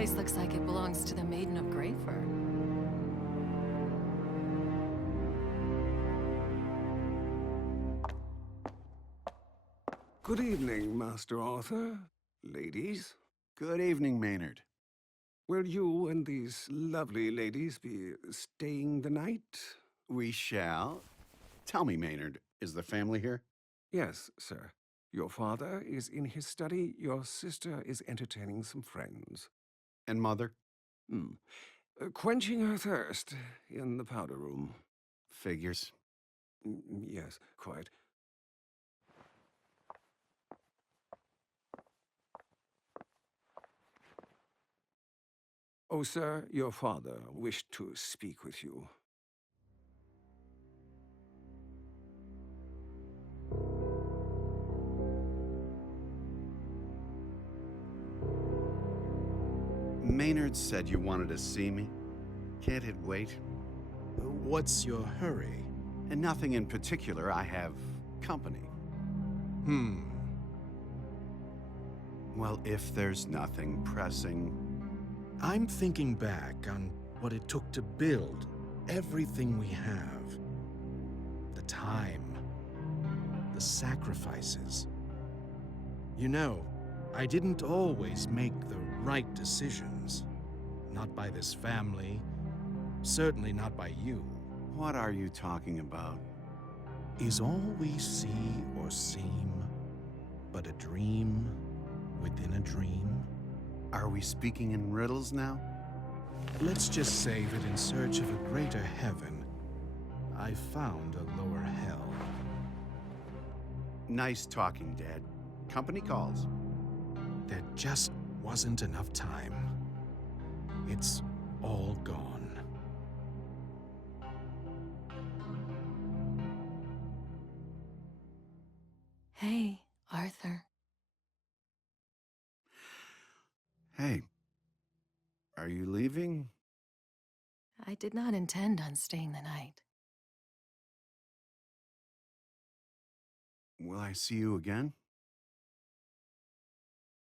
place looks like it belongs to the Maiden of Greyfur. Good evening, Master Arthur. Ladies. Good evening, Maynard. Will you and these lovely ladies be staying the night? We shall. Tell me, Maynard, is the family here? Yes, sir. Your father is in his study. Your sister is entertaining some friends. And Mother? Quenching her thirst in the powder room. Figures. Yes, quite. Oh, sir, your father wished to speak with you. Maynard said you wanted to see me. Can't it wait? What's your hurry? And nothing in particular. I have company. Well, if there's nothing pressing... I'm thinking back on what it took to build everything we have. The time. The sacrifices. You know, I didn't always make the right decisions. Not by this family. Certainly not by you. What are you talking about? Is all we see or seem but a dream within a dream? Are we speaking in riddles now? Let's just say that in search of a greater heaven, I found a lower hell. Nice talking, Dad. Company calls. There just wasn't enough time. It's all gone. Hey, Arthur. Hey, are you leaving? I did not intend on staying the night. Will I see you again?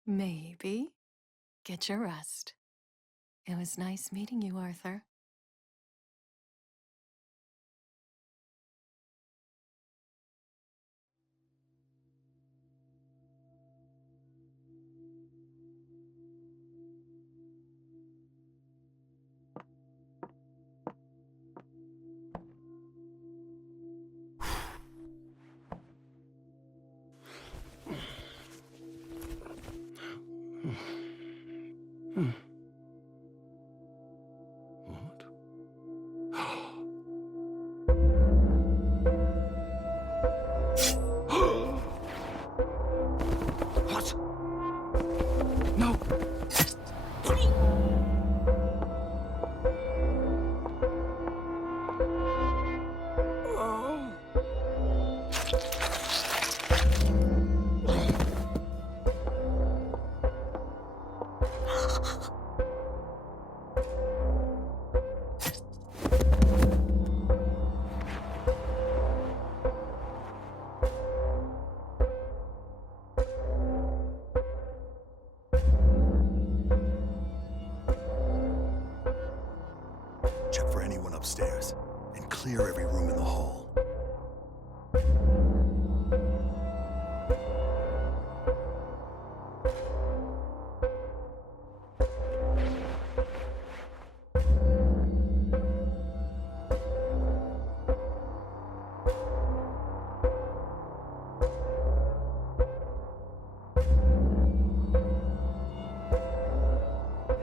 Maybe. Get your rest. It was nice meeting you, Arthur. What? What? No! Oh. Check for anyone upstairs, and clear every room in the hall.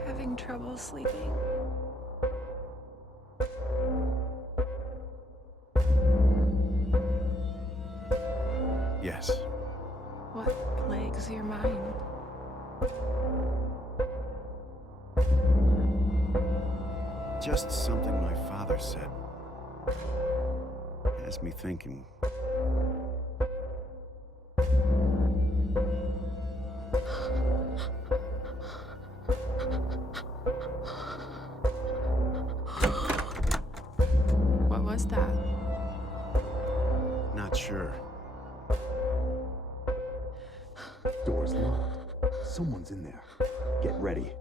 Having trouble sleeping. Yes. What plagues your mind? Just something my father said. Has me thinking. What was that? Not sure. Door's locked. Someone's in there. Get ready.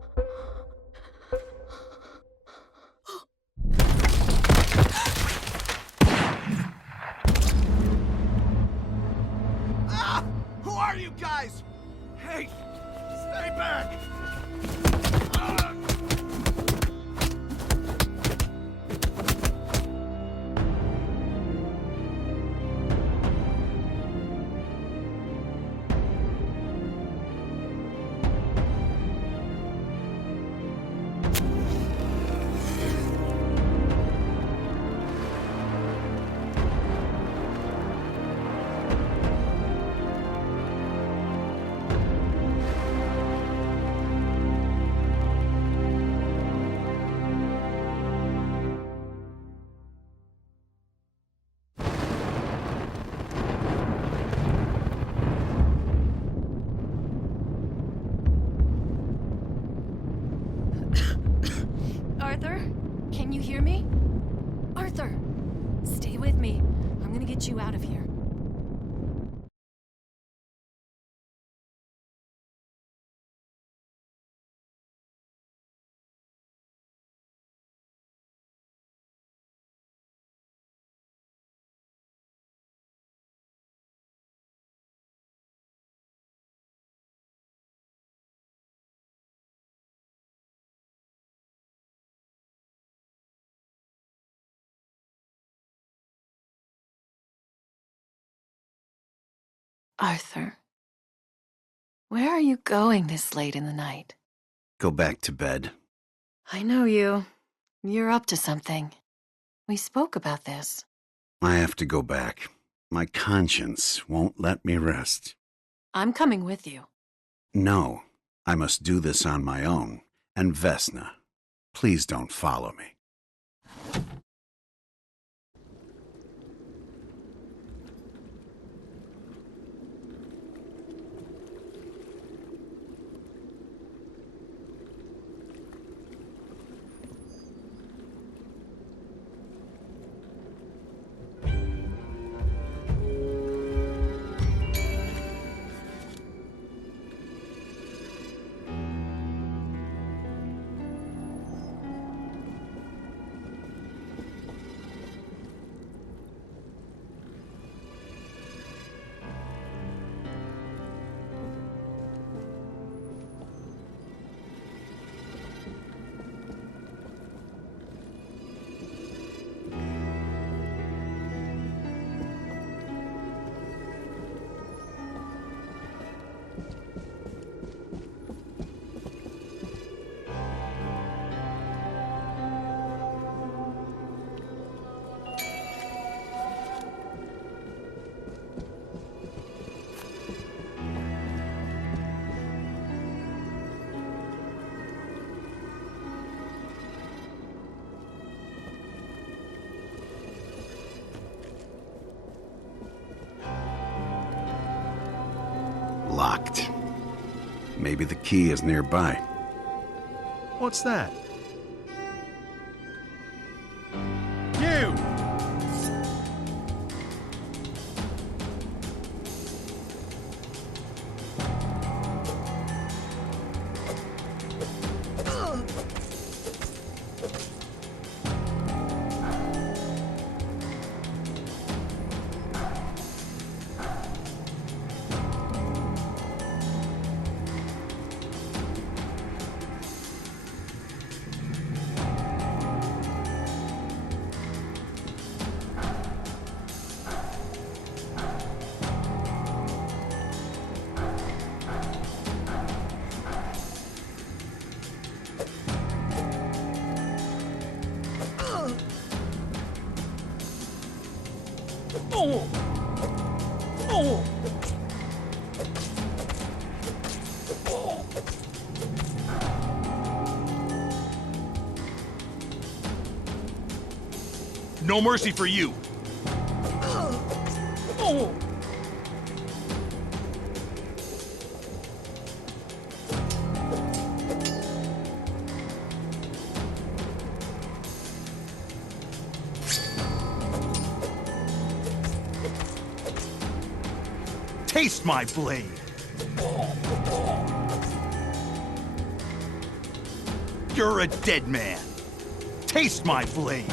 you guys? Hey! Stay back! Arthur, can you hear me? Arthur, stay with me. I'm gonna get you out of here. Arthur, where are you going this late in the night? Go back to bed. I know you. You're up to something. We spoke about this. I have to go back. My conscience won't let me rest. I'm coming with you. No, I must do this on my own. And Vesna, please don't follow me. Locked. Maybe the key is nearby. What's that? You! No mercy for you. Taste my blade. You're a dead man. Taste my blade.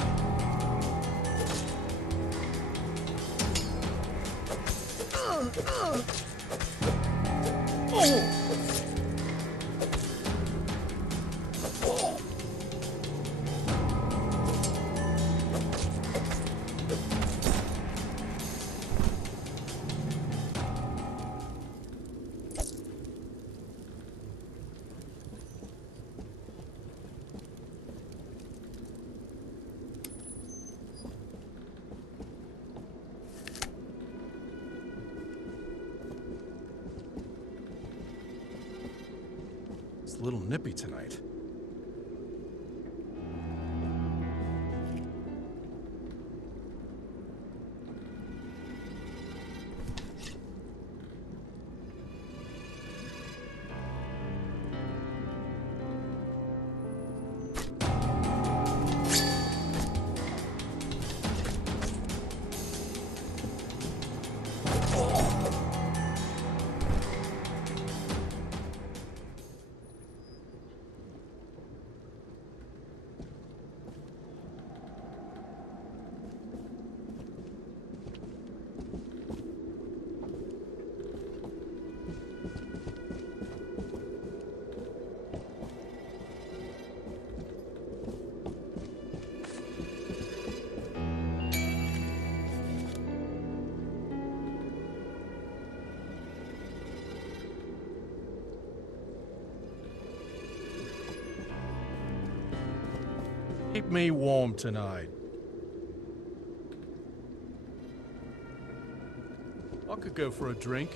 It's a little nippy tonight. Keep me warm tonight. I could go for a drink.